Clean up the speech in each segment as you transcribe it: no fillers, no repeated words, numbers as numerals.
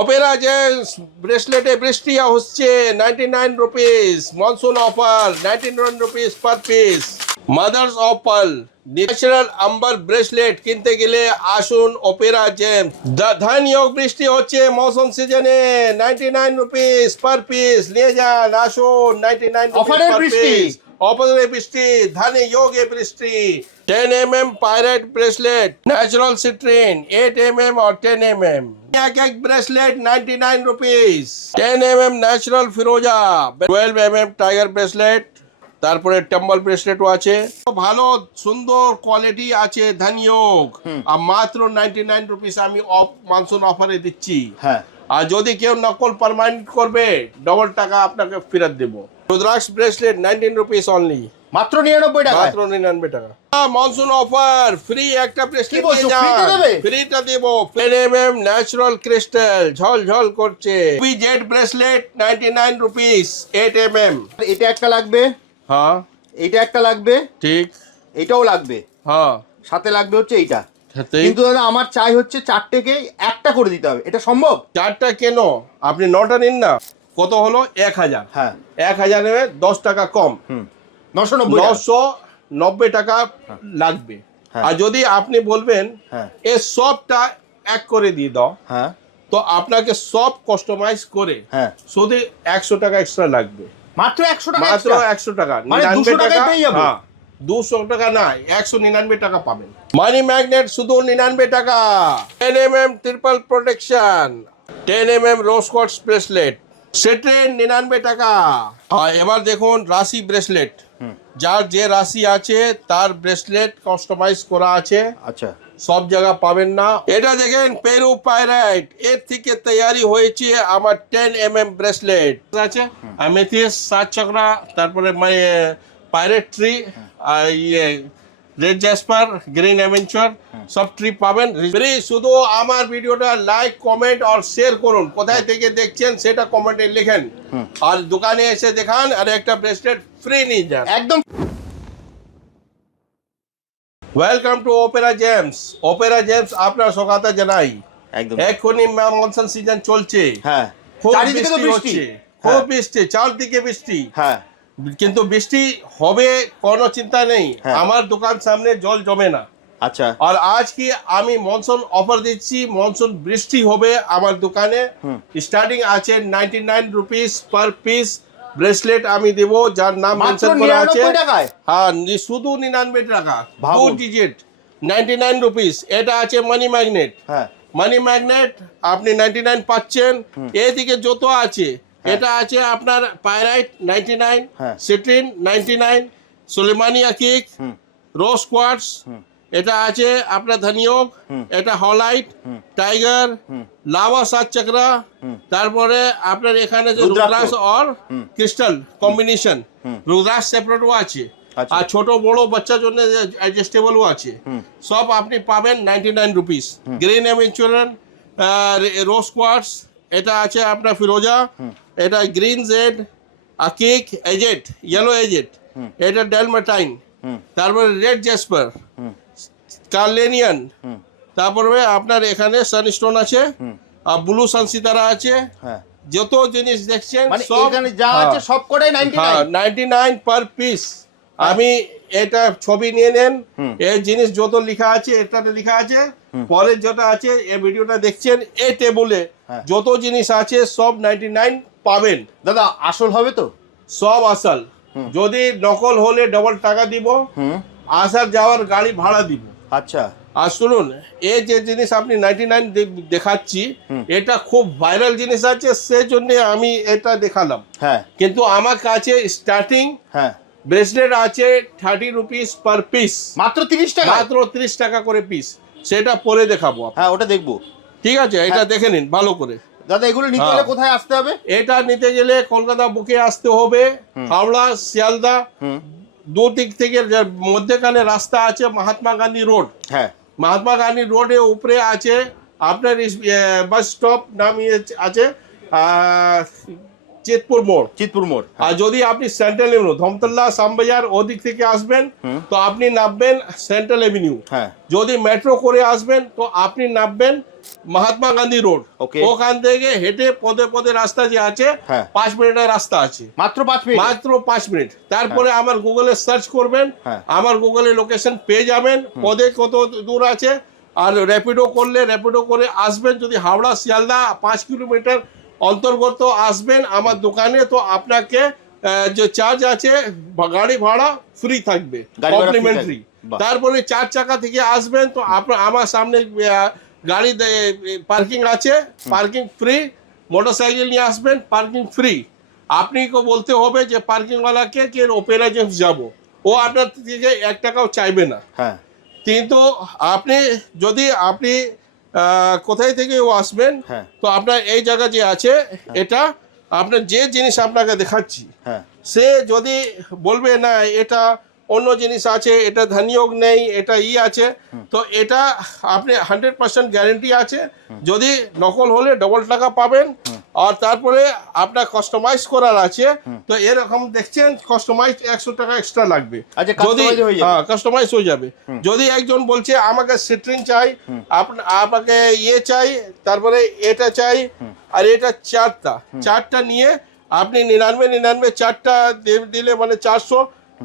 Opera gents ব্রেসলেটে বৃষ্টি হচ্ছে 99 rupees, monsoon offer 99 rupees per piece. Mothers of pearl natural amber bracelet কিনতে গেলে আসুন অপেরা জেমস। ধানয়োগ বৃষ্টি হচ্ছে মৌসুম সিজনে 99 রুপিস পার পিস নিয়ে যান, আসুন 99 রুপিস পার পিস। অপরে বৃষ্টি ধানে যোগে বৃষ্টি 10 mm pirate bracelet natural citrine 8 mm और 10 mm এক ব্রেসলেট 99 রুপিস। 10 mm ন্যাচারাল ফিরোজা 12 mm টাইগার ব্রেসলেট, তারপরে টেম্বল ব্রেসলেটও আছে, ভালো সুন্দর কোয়ালিটি আছে ধানয়োগ, আর মাত্র 99 রুপিস আমি মনসুন অফারে দিচ্ছি। হ্যাঁ, আর যদি কেউ নকল পার্মানেন্ট করবে ডবল টাকা আপনাকে ফেরত দেবো। রুদ্রাক্ষ ব্রেসলেট 19 রুপিস অনলি, মাত্র 99 টাকা, মাত্র 99 টাকা। মনসুন অফার ফ্রি একটা ব্রেসলেট নিয়ে যান, ফ্রিটা দেব। 10 mm ন্যাচারাল ক্রিস্টাল ঝলঝল করছে জেড ব্রেসলেট 99 রুপিস 8 mm। এটা একটা লাগবে, হ্যাঁ এইটা একটা লাগবে, ঠিক, এটাও লাগবে, হ্যাঁ সাথে লাগবে হচ্ছে এইটা। কিন্তু দাদা আমার চাই হচ্ছে চারটেকে একটা করে দিতে হবে, এটা সম্ভব? চারটা কেন, আপনি 9টা নিন না। কত হলো? 1000। হ্যাঁ, 1000 নেবে 10 টাকা কম, 990 টাকা লাগবে। আর যদি আপনি বলবেন এই সবটা এক করে দিয়ে দাও, হ্যাঁ, তো আপনাকে সব কাস্টমাইজ করে শুধু 100 টাকা এক্সট্রা লাগবে। মাত্র 100 টাকা, মাত্র 100 টাকা, মানে 200 টাকায় পেয়ে যাবো। হ্যাঁ, 200 টাকা না, 199 টাকা পাবেন। মানি ম্যাগনেট শুধু 99 টাকা। 10 mm ট্রিপল প্রোটেকশন 10 mm রোজ কোয়ার্টজ ব্রেসলেট সেট্রেন 99 টাকা। এবার দেখুন রাশি ব্রেসলেট, যার যে রাশি আছে তার ব্রেসলেট কাস্টমাইজ করা আছে। আচ্ছা, সব জায়গা পাবেন না। এটা দেখেন পেরু পাইরাইট, এর থেকে তৈরি হয়েছে আমার 10 mm ব্রেসলেট আছে। অ্যামেথিস্ট 7 চক্রা, তারপরে পাইরেট ট্রি, ইয়ে রেড জ্যাসপার, গ্রিন অ্যাভেঞ্চার, সব ট্রি পাবেন ফ্রি। শুধু আমার ভিডিওটা লাইক কমেন্ট আর শেয়ার করুন, কোথায় থেকে দেখছেন সেটা কমেন্টে লিখেন, আর দোকানে এসে দেখান আর একটা ব্রেসলেট ফ্রি নিয়ে যান একদম। Welcome to Opera James. Opera James আপনার স্বাগত জানাই। একদম, এখনই মনসুন সিজন চলছে, হ্যাঁ, খুব বৃষ্টি হচ্ছে, খুব বৃষ্টি, চারদিকে বৃষ্টি। হ্যাঁ, কিন্তু বৃষ্টি হবে কোনো চিন্তা নেই, আমার দোকান সামনে জল জমে না। আচ্ছা, আর আজ কি আমি মনসুন অফার দিচ্ছি, মনসুন বৃষ্টি হবে আমার দোকানে। স্টার্টিং আছে 99 রুপিস পার পিস ব্রেসলেট আমি দেব, যার নাম মেনশন করা আছে। হ্যাঁ, শুধু 99 টাকা, 2 ডিজিট 99 রুপিস। এটা আছে মানি ম্যাগনেট, হ্যাঁ, মানি ম্যাগনেট আপনি 99 পাচ্ছেন। এদিকে যত আছে, এটা আছে আপনার পাইরাইট 99, সিট্রিন 99, সুলেমানি আকিক, রোজ কোয়ার্টজ, এটা আছে আপনার ধানয়োগ, এটা হলাইট, টাইগার, লাভা 7 চক্রা, তারপরে আপনার এখানে যে রুদ্রাক্ষ আর ক্রিস্টাল কম্বিনেশন, রুদ্রাক্ষ সেপারেটও আছে, আর ছোট বড় বাচ্চার জন্য অ্যাডজাস্টেবলও আছে। সব আপনি পাবেন 99 রুপিস। গ্রিন অ্যাভেঞ্চার, রোজ কোয়ার্টজ, এটা আছে আপনার ফিরোজা, এটা গ্রিন জেড, আকিক এজেট, ইয়েলো এজেট, এটা ডেলমাটাইন, তারপরে রেড জ্যাসপার, কার্লেনিয়ান, তারপরে আপনার এখানে সানস্টোন আছে, আর ব্লু সানসিতারা আছে। যত জিনিস দেখছেন সব এখানে যা আছে সব করে 99 পার পিস। আমি এটা ছবি নিয়ে নেন, এই জিনিস যত লেখা আছে এটাতে লেখা আছে, পরে যেটা আছে এই ভিডিওটা দেখছেন এই টেবলে যত জিনিস আছে সব 99 পাবেন। দাদা আসল হবে তো? সব আসল, যদি নকল হলে ডবল টাকা দিব, আসার যাওয়ার গাড়ি ভাড়া দিব। আচ্ছা, আর শুনুন, এই যে জিনিস আপনি 99 দেখাচ্ছি, এটা খুব ভাইরাল জিনিস আছে, সেজন্য আমি এটা দেখালাম। হ্যাঁ, কিন্তু আমার কাছে স্টার্টিং ব্রেসলেট আছে 30 রুপিস পার পিস, মাত্র 30 টাকা, মাত্র 30 টাকা করে পিস। সেটা পরে দেখাবো। হ্যাঁ, ওটা দেখবো, ঠিক আছে, এটা দেখে নিন ভালো করে। দাদা এগুলো নিতে গেলে কোথায় আসতে হবে? এটা নিতে গেলে কলকাতা বুকে আসতে হবে, হাওড়া, শিয়ালদা, দু দিক থেকে মধ্যেখানে রাস্তা আছে মহাত্মা গান্ধী রোড। হ্যাঁ, মহাত্মা গান্ধী রোডে উপরে আছে আপনার বাস স্টপ নাম আছে চিতপুর মোড়। আর যদি আপনি সেন্ট্রাল এভিনিউ ধমতলা শ্যামবাজার ওদিক থেকে আসবেন তো আপনি নামবেন সেন্ট্রাল এভিনিউ। যদি মেট্রো করে আসবেন তো আপনি নামবেন মহাত্মা গান্ধী রোড। ওখান থেকে হেঁটে পদে পদে রাস্তা যে আছে 5 মিনিটের রাস্তা আছে, মাত্র 5 মিনিট। তারপরে আমার গুগলে সার্চ করবেন, আমার গুগলে লোকেশন পেয়ে যাবেন, পদে কত দূর আছে। আর র্যাপিডো করে আসবেন। যদি হাওড়া শিয়ালদা 5 কিলোমিটার অন্তর্গত আসবেন আমার দোকানে তো আপনাকে যে চার্জ আছে গাড়ি ভাড়া ফ্রি থাকবে, কমপ্লিমেন্টারি। তারপরে 4 চাকা থেকে আসবেন তো আপনার আমার সামনে গাড়ি পার্কিং আছে, পার্কিং ফ্রি। মোটরসাইকেল নিয়ে আসবেন, পার্কিং ফ্রি। আপনি বলতে হবে যে পার্কিংওয়ালাকে যে ওপেরা জেমস যাবো, ও আপনার থেকে 1 টাকাও চাইবে না। কিন্তু আপনি যদি আপনি কোথায় থেকে আসবেন তো আপনার এই জায়গা যে আছে এটা আপনার যে জিনিস আপনাকে দেখাচ্ছি সে যদি বলবে না এটা অন্য জিনিস আছে, এটা ধানিয়োগ নেই, এটা আছে, তো এটা আপনি 100% গ্যারেন্টি আছে। যদি নকল হলে ডবল টাকা পাবেন। আর তারপরে আপনার কাস্টমাইজ করার আছে তো এরকম দেখছেন কাস্টমাইজ 100 টাকা এক্সট্রা লাগবে। যদি কাস্টমাইজ হয়ে যাবে। যদি একজন বলছে আমাকে সিট্রিং চাই, আপনাকে চাই, তারপরে এটা চাই, আর এটা চারটা নিয়ে আপনি 99 চারটা দিলে মানে 400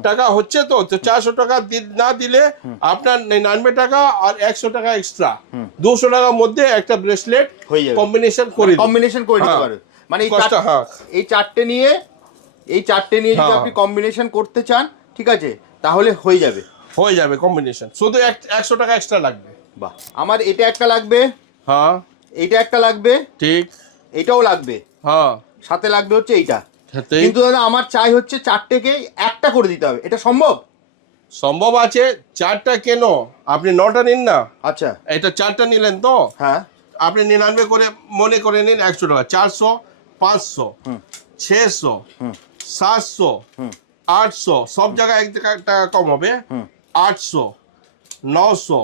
টাকা হচ্ছে। তো 400 টাকা না দিলে আপনার 99 টাকা আর 100 টাকা এক্সট্রা 200 টাকার মধ্যে একটা ব্রেসলেট কম্বিনেশন করে দিতে পারে। মানে এই চারটে নিয়ে যদি আপনি কম্বিনেশন করতে চান, ঠিক আছে, তাহলে হয়ে যাবে কম্বিনেশন। শুধু 100 টাকা এক্সট্রা লাগবে। বাহ, আমার এটা একটা লাগবে, এইটা একটা লাগবে, ঠিক, এটাও লাগবে, সাথে লাগবে হচ্ছে এইটা। কিন্তু দাদা আমার চাই হচ্ছে 4টেকে একটা করে দিতে হবে, এটা সম্ভব আছে। 4টা কেন, আপনি 9টা নিন না। আচ্ছা, এটা 4টা নিলেন তো আপনি 99 করে মনে করে নিন 100 টাকা। 400, 500, 600, 700, 800, সব জায়গায় 1 টাকা কম হবে। 800, 900,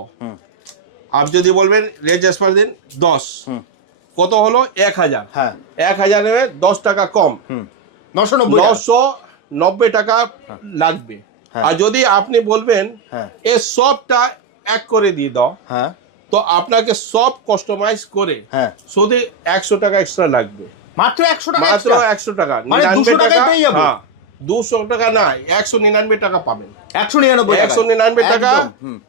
আপনি যদি বলবেন রেঞ্জ এক্সপার দিন 10, কত হলো 1000। 1000 10 টাকা কম, 990 টাকা লাগবে। আর যদি আপনি বলবেন এই সবটা এক করে দিয়ে দাও তো আপনাকে সব কাস্টমাইজ করে শুধু 100 টাকা এক্সট্রা লাগবে। মাত্র 100 টাকা, মাত্র 100 টাকা, 99 টাকা পেয়ে যাবেন। 200 টাকা না, 199 টাকা পাবেন। 199 টাকা।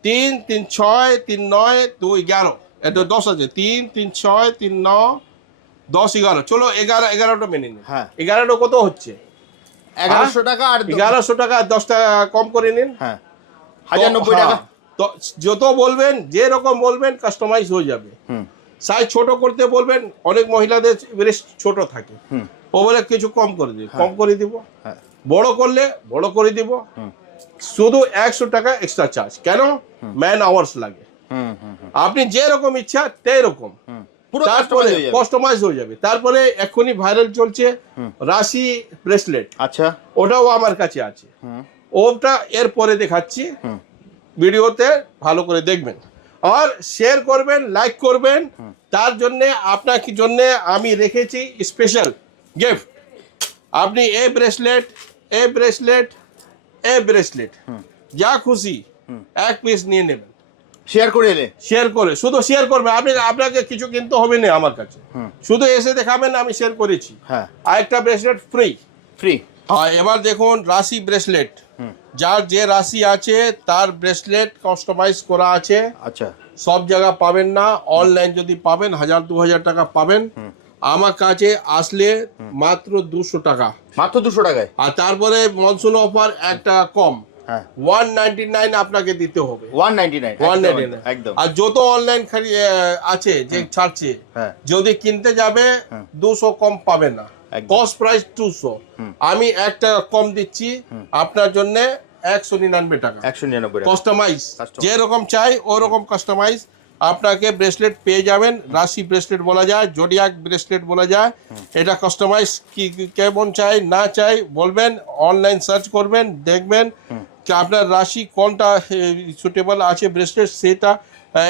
3, 3, 6, 3, 9, 2, 11, এটা 10 আছে। 3, 3, 6, 3, 9, 10, 11, চলো 11টা মেনে নিন। 11টা কত হচ্ছে? 1100 টাকা। আর 1100 টাকা 10 টাকা কম করে নিন। 1090 টাকা। তো যত বলবেন, যে রকম বলবেন কাস্টমাইজ হয়ে যাবে। সাইজ ছোট করতে বলবেন, অনেক মহিলাদের ব্রেস্ট ছোট থাকে, ও বলে কিছু কম করে দিব, কম করে দিব। বড় করলে বড় করে দিব। শুধু 100 টাকা এক্সট্রা চার্জ। কেন? ম্যান আওয়ার্স লাগে। আপনি যে রকম ইচ্ছা সেই রকম তারপরে কাস্টমাইজ হয়ে যাবে। তারপরে এখনই ভাইরাল চলছে রাশি ব্রেসলেট। আচ্ছা, ওটাও আমার কাছে আছে। ওটা এর পরে দেখাচ্ছি ভিডিওতে, ভালো করে দেখবেন আর শেয়ার করবেন, লাইক করবেন। তার জন্য আপনার জন্য আমি রেখেছি স্পেশাল গিফট। আপনি এই ব্রেসলেট যা খুশি 1 পিস নিয়ে নেবেন। শেয়ার করে শুধু শেয়ার করবেন। আপনাকে কিছু কিনতে হবে না আমার কাছে, শুধু এসে দেখাবেন আমি শেয়ার করেছি। আরেকটা ব্রেসলেট ফ্রি। এবার দেখুন রাশি ব্রেসলেট, যার যে রাশি আছে তার ব্রেসলেট কাস্টমাইজ করা আছে। আচ্ছা, সব জায়গা পাবেন না, অনলাইন যদি পাবেন 1000-2000 টাকা পাবেন। আমার কাছে আসলে মাত্র 200 টাকা, মাত্র 200 টাকায়। আর তারপরে মনসুন অফার 1 টাকা কম, 199 আপনাকে দিতে হবে। 199 একদম। আর যত অনলাইন আছে যে ছাড়ছে, যদি কিনতে যাবে 200 কম পাবে না। কস্ট প্রাইস 200, আমি 1 টাকা কম দিচ্ছি আপনার জন্য 199 টাকা। 199 কাস্টমাইজ যেরকম চাই ওরকম কাস্টমাইজ আপনাকে ব্রেসলেট পেয়ে যাবেন। রাশি ব্রেসলেট বলা যায়, জোডিয়াক ব্রেসলেট বলা যায়। এটা কাস্টমাইজ কি কেমন চাই না চাই বলবেন, অনলাইন সার্চ করবেন, দেখবেন যে আপনার রাশি কোনটা সুটেবল আছে ব্রেসলেট, সেটা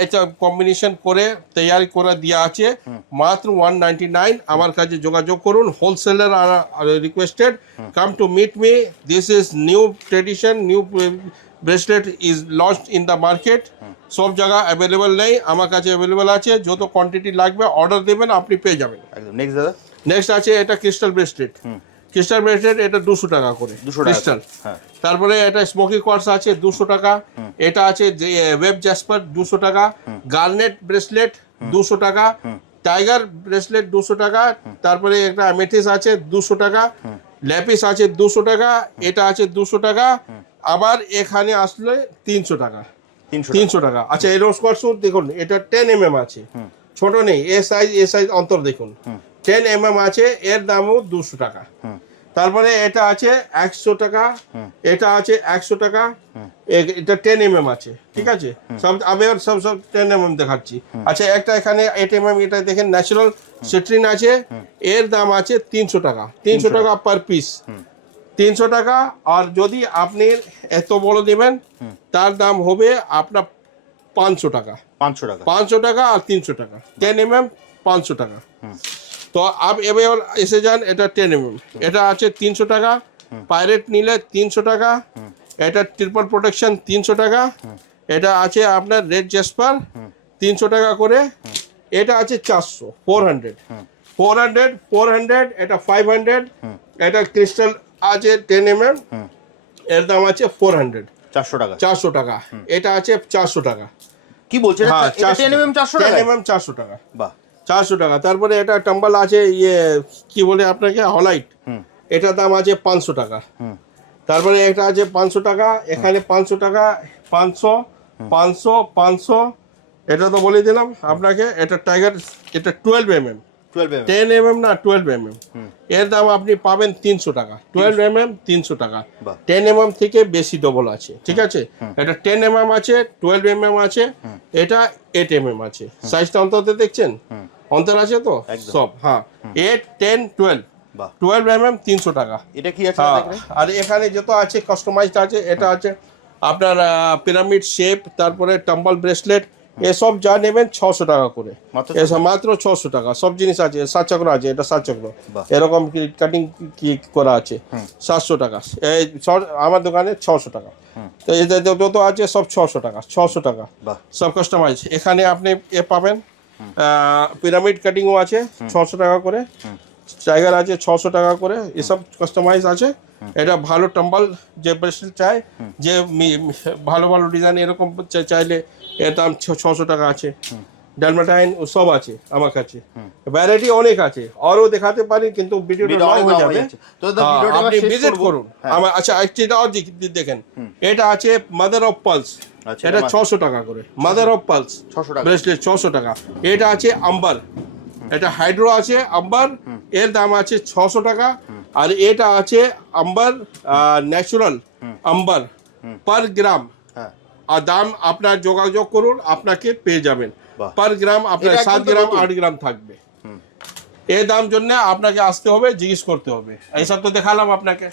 এটা কম্বিনেশন করে তৈরি করে দেওয়া আছে মাত্র 199। আমার কাছে যোগাযোগ করুন, wholesaler are requested come to meet me. This is new tradition, new bracelet is launched in the market. সব জায়গা অ্যাভেলেবেল নেই, আমার কাছে অ্যাভেলেবেল আছে। যত কোয়ান্টিটি লাগবে অর্ডার দেবেন, আপনি পেয়ে যাবেন। একদম। নেক্সট দাদা, নেক্সট আছে এটা ক্রিস্টাল ব্রেসলেট। ক্রিস্টাল ব্রেসলেট এটা 200 টাকা করে, 200 ক্রিস্টাল। তারপরে এটা স্মোকি কোয়ার্টজ আছে 200 টাকা। এটা আছে ওয়েব জ্যাসপার 200 টাকা। গার্নেট ব্রেসলেট 200 টাকা। টাইগার ব্রেসলেট 200 টাকা। তারপরে একটা অ্যামেথিস আছে 200 টাকা। ল্যাপিস আছে 200 টাকা। এটা আছে 200 টাকা। আবার এখানে আসলে 300 টাকা, 300 টাকা। আচ্ছা এই রোজ কোয়ার্টজ দেখুন, এটা 10 mm আছে, ছোট নেই। এ সাইজ অন্তর দেখুন, 10 mm আছে, এর দামও 200 টাকা। তারপরে এটা আছে 100 টাকা। এটা আছে 100 টাকা। এটা 10 mm আছে, ঠিক আছে। সব আমি সব 10 mm দেখাচ্ছি। আচ্ছা একটা এখানে 8 mm, এটা দেখেন ন্যাচারাল সিট্রিন আছে, এর দাম আছে 300 টাকা। 300 টাকা পার পিস, 300 টাকা। আর যদি আপনি এত বড় দেবেন তার দাম হবে আপনার 500 টাকা। 500 টাকা আর 300 টাকা। 10 mm 500 টাকা। তো এবার এসে যান, এটা 10 mm, এটা আছে 300 টাকা। পাইরেট নিলে 300 টাকা। এটা ট্রিপল প্রোটেকশন 300 টাকা। এটা আছে আপনার রেড জেসপার 300 টাকা করে। এটা আছে 400, 400। এটা 500। এটা ক্রিস্টাল আছে 10 mm, এর দাম আছে 400, 400 টাকা। এটা আছে 400 টাকা। কি বলছেন? এটা 10 mm 400 টাকা, 10 mm 400 টাকা। বাহ, 400 টাকা। তারপরে এটা টাম্বল আছে, কি বলে আপনাকে, হলাইট, এটা দাম আছে 500 টাকা। তারপরে এটা আছে 500 টাকা। এখানে 500 টাকা, 500, 500, 500। এটা তো বলে দিলাম আপনাকে। এটা টাইগার, এটা 12 mm, 10 mm না 12 mm, এর দাম আপনি পাবেন 300 টাকা। 12 mm 300 টাকা। 10 mm থেকে বেশি ডবল আছে, ঠিক আছে। এটা 10 mm আছে, 12 mm আছে, এটা 8 mm আছে। সাইজটা অন্তত দেখছেন, অন্তর আছে তো সব। হ্যাঁ, 8, 10, 12 mm 300 টাকা। এটা কি আছে? আর এখানে যত আছে কাস্টমাইজড আছে। এটা আছে আপনার পিরামিড শেপ, তারপরে টাম্বল ব্রেসলেট, এসব যা নেবেন 600 টাকা করে, এসব মাত্র 600 টাকা। সব জিনিস আছে, 7 চক্র আছে, এটা 7 চক্র, এরকম কাটিং কি করা আছে, 700 টাকা। এই আমার দোকানে 600 টাকা। তো এই যত আছে সব 600 টাকা, 600 টাকা সব কাস্টমাইজ। এখানে আপনি পাবেন পিরামিড কাটিংও আছে 600 টাকা করে। টাইগার আছে 600 টাকা করে, এসব কাস্টমাইজ আছে। এটা ভালো টাম্বল যে ব্রেসলেট চাই, যে ভালো ভালো ডিজাইন এরকম চাইলে এর দাম 600 টাকা আছে। ডালমাটাইন সব আছে আমার কাছে, ভ্যারাইটি অনেক আছে। আরও দেখাতে পারি কিন্তু ভিডিওটা লং হয়ে যাবে, আপনি ভিজিট করুন আমার। আচ্ছা একটা দেখেন, এটা আছে মাদার অফ পালস, এটা 600 টাকা করে। মাদার অফ পালস ব্রেসলেট 600 টাকা। এটা আছে আম্বার, এটা হাইড্রো আছে আম্বার, এর দাম আছে 600 টাকা। আর এটা আছে আম্বার ন্যাচারাল আম্বার পার গ্রাম, আর দাম আপনার যোগাযোগ করুন, আপনাকে পেয়ে যাবেন। পার গ্রাম আপনার 7 গ্রাম 8 গ্রাম থাকবে। এই দাম জন্য আপনাকে আসতে হবে, জিজ্ঞেস করতে হবে। এইসব তো দেখালাম আপনাকে,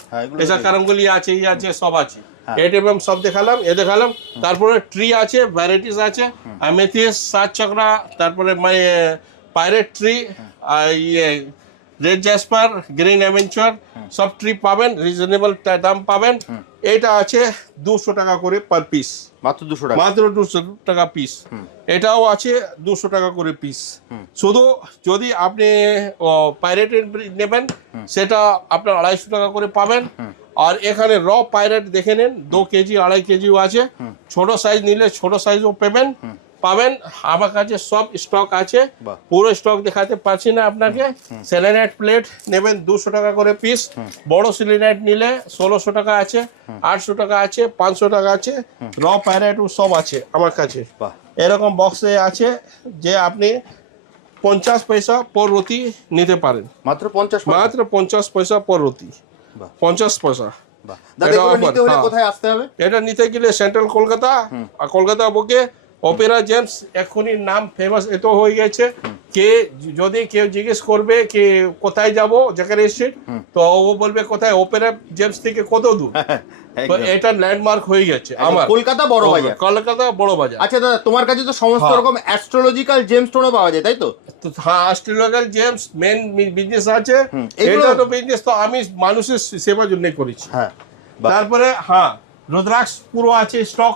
এসব কারণগুলি আছে, ই আছে, সব আছে। এটিএম সব দেখালাম, দেখালাম। তারপরে ট্রি আছে, ভ্যারাইটিস আছে, অ্যামেথিস, 7 চক্রা, তারপরে pyrite tree, red jasper, green aventurine, সব ট্রি পাবেন, রিজনেবল দাম পাবেন। এটা আছে 200 টাকা করে পার পিস, মাত্র 200 টাকা পিস। এটাও আছে 200 টাকা করে পিস। শুধু যদি আপনি পাইরেট নেবেন সেটা আপনার 250 টাকা করে পাবেন। আর এখানে র পাইরেট দেখে নেন, 2 কেজি 2.5 কেজিও আছে। ছোট সাইজ নিলে ছোট সাইজও পাবেন। আমার কাছে সব স্টক আছে, পুরো স্টক দেখাতে পারছি না আপনাকে। সেলেনাইট প্লেট নেবেন 200 টাকা করে পিস। বড় সেলেনাইট নিলে 1600 টাকা আছে, 800 টাকা আছে, 500 টাকা আছে। র প্যারেট সব আছে আমার কাছে। এরকম বক্সে আছে যে আপনি 50 পয়সা পর রুটি নিতে পারেন, মাত্র 50 পয়সা পর রুটি, 50 পয়সা। এটা নিতে গেলে সেন্ট্রাল কলকাতা, আর কলকাতা বুকে অপেরা জেমস এক্ষুনি নাম ফেমাস এত হয়ে গেছে। কে যদি কেউ জিজ্ঞেস করবে কি কোথায় যাব জাকারিয়া স্ট্রিট, তো ও বলবে কোথায়, অপেরা জেমস থেকে কত দূর। এটা ল্যান্ডমার্ক হয়ে গেছে আমার কলকাতা বড় বাজার। কলকাতা বড় বাজার। আচ্ছা দাদা, তোমার কাছে তো সমস্ত রকম অ্যাস্ট্রোলজিক্যাল জেমস্টোনও পাওয়া যায়, তাই তো? হ্যাঁ, অ্যাস্ট্রোলজিক্যাল জেমস মেন বিজনেস আছে। এটা তো বিজনেস তো আমি মানুষের সেবার জন্য করেছি। হ্যাঁ, তারপরে হ্যাঁ, রুদ্রাক্ষ পুরো আছে স্টক,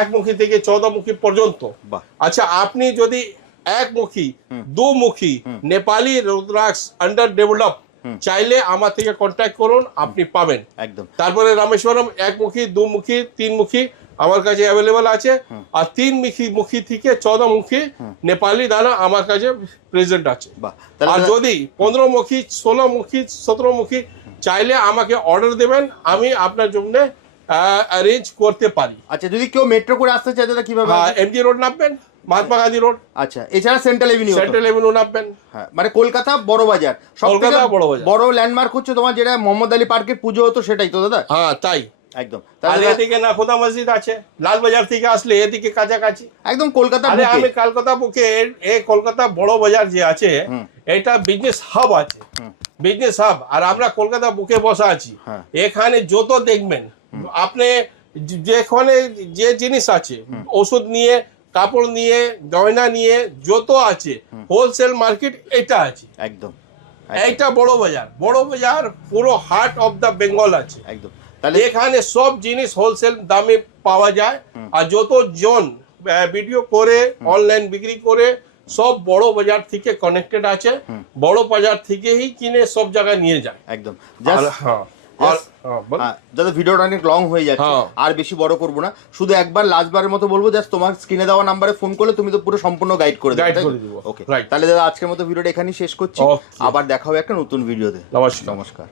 একমুখী থেকে 14 মুখী পর্যন্ত। আচ্ছা, আপনি যদি একমুখী, দুমুখী নেপালি রুদ্রাক্ষ আন্ডার ডেভেলপ চাইলে আমার থেকে কন্ট্যাক্ট করুন, আপনি পাবেন একদম। তারপরে রামেশ্বরম একমুখী, দুমুখী, তিনমুখী আমার কাছে অ্যাভেলেবল আছে। আর মুখী থেকে 14 মুখী নেপালি দানা আমার কাছে প্রেজেন্ট আছে। আর যদি 15 মুখী, 16 মুখী, 17 মুখী চাইলে আমাকে অর্ডার দেবেন, আমি আপনার জন্য অ্যারেঞ্জ করতে পারি। আচ্ছা, যদি কেউ মেট্রো করে আসতে চায় তাহলে কিভাবে? হ্যাঁ, এমজি রোড নামবেন, মহাত্মা গান্ধী রোড। আচ্ছা, এছাড়া সেন্ট্রাল এভিনিউ নামবেন। হ্যাঁ, মানে কলকাতা বড় বাজার। কলকাতা বড় বাজার বড় ল্যান্ডমার্ক হচ্ছে তোমার যেটা মোহাম্মদ আলী পার্কের পুজো হতো, সেটাই তো দাদা? হ্যাঁ, তাই একদম। তাহলে এদিকে নাখোদা মসজিদ আছে, লালবাজার থেকে আসলে এদিকে কাছাকাছি একদম কলকাতা। আমি কলকাতা বুকে এই কলকাতা বড় বাজার যে আছে, এটা বিজনেস হাব আছে, বিজনেস হাব। আর আমরা কলকাতা বুকে বসা আছি। এখানে যত দেখবেন আপনি, যেখানে যে জিনিস আছে, ওষুধ নিয়ে, কাপড় নিয়ে, গয়না নিয়ে যত আছে, হোলসেল মার্কেট এটা আছে। একদম, এইটা বড় বাজার। বড় বাজার পুরো হার্ট অফ দা বেঙ্গল আছে। একদম। এখানে সব জিনিস হোলসেল দামে পাওয়া যায়। আর যত জন ভিডিও করে, অনলাইন বিক্রি করে, সব বড় বাজার থেকে কানেক্টেড আছে। বড় বাজার থেকেই কিনে সব জায়গায় নিয়ে যায়। একদম। যাতে ভিডিওটা অনেক লং হয়ে যাচ্ছে, আর বেশি বড় করবো না, শুধু একবার লাস্টবারের মতো বলবো, জাস্ট তোমার স্ক্রিনে দেওয়া নাম্বারে ফোন করলে তুমি তো পুরো সম্পূর্ণ গাইড করে দেবে। ওকে, তাহলে দাদা আজকের মতো ভিডিওটা এখানেই শেষ করছি। আবার দেখা হবে একটা নতুন ভিডিওতে। নমস্কার। নমস্কার।